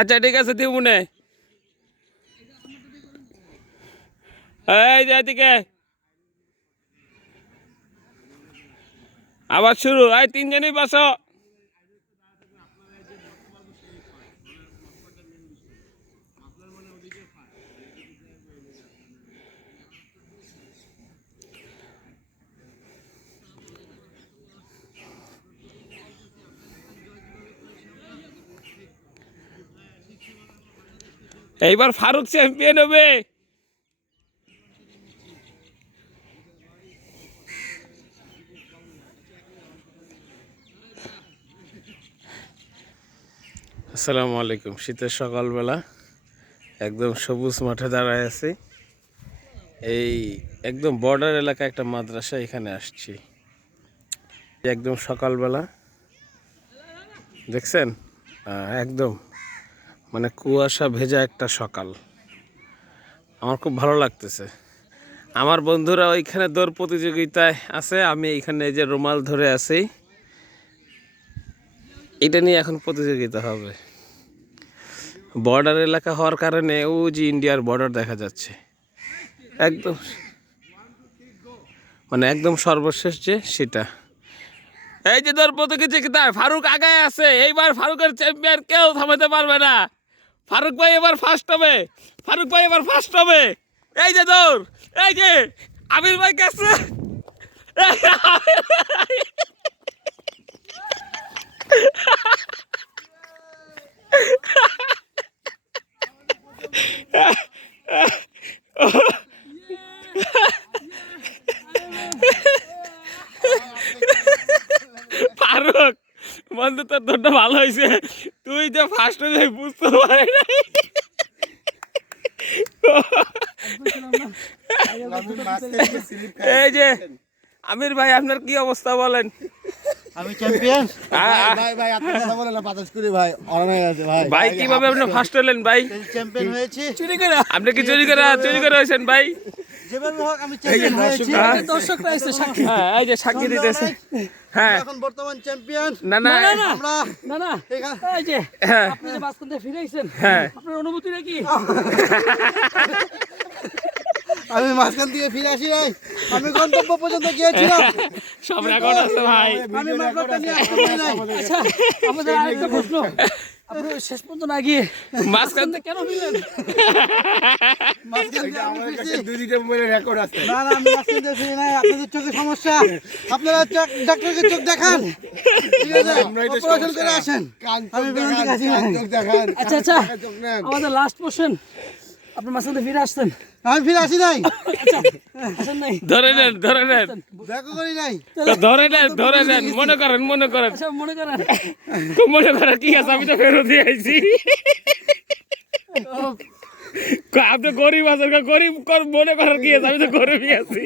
আচ্ছা ঠিক আছে দিব মনে এই যে এদিকে। আবার শুরু। এই তিনজনই বসো। এইবার ফারুক চ্যাম্পিয়ন হবে। আসসালামু আলাইকুম। শীতের সকালবেলা একদম সবুজ মাঠে দাঁড়ায় আছি। এই একদম বর্ডার এলাকা একটা মাদ্রাসা এখানে আসছি। একদম সকালবেলা। দেখছেন? একদম। মানে কুয়াশা ভেজা একটা সকাল। আমার খুব ভালো লাগতেছে। আমার বন্ধুরা ওইখানে দৌড় প্রতিযোগিতায় আছে, আমি এইখানে এই যে রুমাল ধরে আছি। এটা নিয়ে এখন প্রতিযোগিতা হবে। বর্ডার এলাকা হওয়ার কারণে ও যে ইন্ডিয়ার বর্ডার দেখা যাচ্ছে। একদম মানে একদম সর্বশেষ যে সেটা। এই যে তোর প্রতিযোগিতা, ফারুক আগায় আছে। এইবার ফারুকের চ্যাম্পিয়ন কেউ থামাতে পারবে না। ফারুক ভাই এবার ফার্স্ট হবে। ফারুক ভাই এবার ফার্স্ট হবে। এই যে দৌড়, এই যে আমির ভাই গেছে ফারুক বন্ধু তোর দৌড়টা ভালো হয়েছে। তুই যে ফার্স্ট হয়ে বুঝতে পারি এই যে আমির ভাই আপনার কি অবস্থা বলেন? আমি চ্যাম্পিয়ন ভাই ভাই আপনি কথা বলেন না বাতাস করি ভাই অরণ হয়ে গেছে ভাই। ভাই কীভাবে আপনি ফার্স্ট হলেন ভাই? চ্যাম্পিয়ন হয়েছি। আপনি কি চুরি করে চুরি করে হয়েছেন ভাই? যেভাবে হোক আমি চ্যাম্পিয়ন হয়েছি। দর্শকরা এসে সাক্ষী এই যে সাক্ষী দিতেছে। হ্যাঁ। এখন বর্তমান চ্যাম্পিয়ন না না। আমরা না না এই যে আপনি যে মাঝখান থেকে ফিরে আইছেন হ্যাঁ। আপনার অনুভূতিটা কি আমি মাঝখান থেকে ফিরে আসি নাই। আমি গন্তব্য পর্যন্ত গিয়েছিলাম। সব রেকর্ড আছে ভাই। আমি নিয়ে আসতে পারি নাই। আচ্ছা আমাদের আরেকটা প্রশ্ন। আপনি শেষ পর্যন্ত না গিয়ে মাঝখান থেকে কেন ফিরলেন? মাঝখান দিয়ে আমি ফিরছি। না না আমি মাঝখান দিয়ে ফিরি নাই। আপনাদের চোখে সমস্যা। আপনারা চোখ- ডাক্তারকে চোখ দেখান। অপারেশন করে আসেন। আচ্ছা আচ্ছা। আমাদের লাস্ট কোশ্চেন আপনি মাঝখান থেকে ফিরে আসছেন? আমি ফিরে আসি নাই। ধরে নেন ধরে নেন। দেখা করি নাই। ধরে নেন ধরে নেন মনে করেন মনে করেন। আচ্ছা মনে করেন। মনে করেন কি আছে আমি তো ফেরত দিয়ে আইছি। আপনি গরিব আছেন গরিব কর- মনে করার কি আছে আমি তো গরিবই আছি।